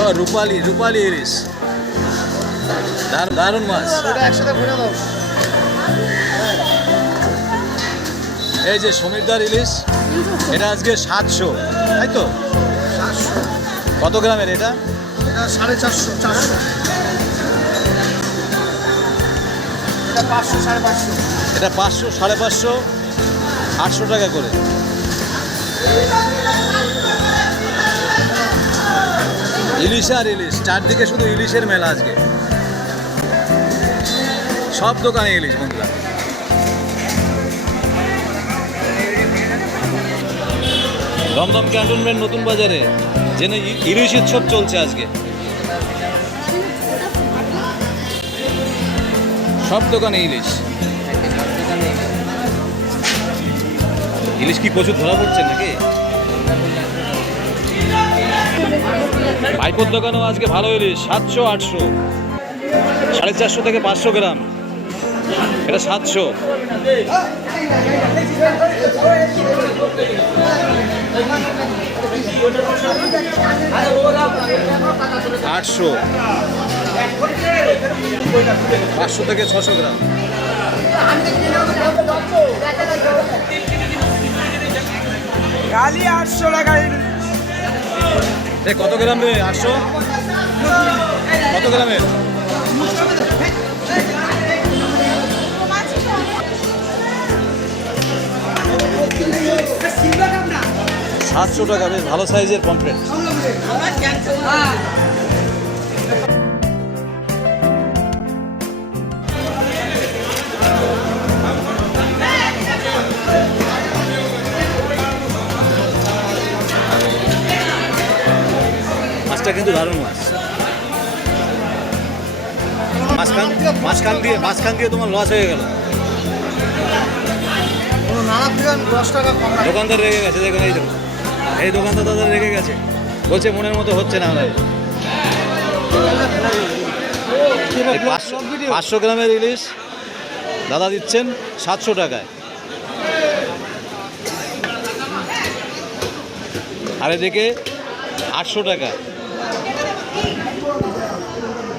ও রূপালি রূপালি ইলিশ দার- দারুণ মাছ এই যে সমীরদার ইলিশ এটা আজকে সাতশো তাই তো? কত গ্রামের এটা? সাড়ে চারশো চারশো। পাঁচশো সাড়ে পাঁচশো। এটা পাঁচশো সাড়ে পাঁচশো আটশো টাকা করে। ইলিশ আর ইলিশ, চারদিকে শুধু ইলিশের মেলা আজকে। সব দোকানে ইলিশ, বন্ধুরা। দমদম ক্যান্টনমেন্ট নতুন বাজারে, যেন ইলিশ উৎসব চলছে আজকে। সব দোকানে ইলিশ। ইলিশ কি প্রচুর ধরা পড়ছে নাকি? ভাইপোর দোকানেও আজকে ভালো ইলিশ সাতশো, আটশো। সাড়ে চারশো থেকে পাঁচশো গ্রাম। এটা সাতশো। আটশো। পাঁচশো থেকে ছশো গ্রাম। গালি আটশো টাকা এ কত গ্রাম রে? আটশো? কত গ্রামে? সাতশো টাকা বেশ ভালো সাইজের পমফ্রেট। মাছটা কিন্তু দারুণ মাছ। মাঝখান মাঝখান দিয়ে মাঝখান দিয়ে তোমার লস হয়ে গেল। দোকানদার রেগে গেছে দেখুন এই দেখুন এই দোকানদার দাদা রেগে গেছে। বলছে মনের মতো হচ্ছে না আমাদের। পাঁচশো গ্রামের ইলিশ দাদা দিচ্ছেন সাতশো টাকায়। আর এদিকে আটশো টাকা। Thank you.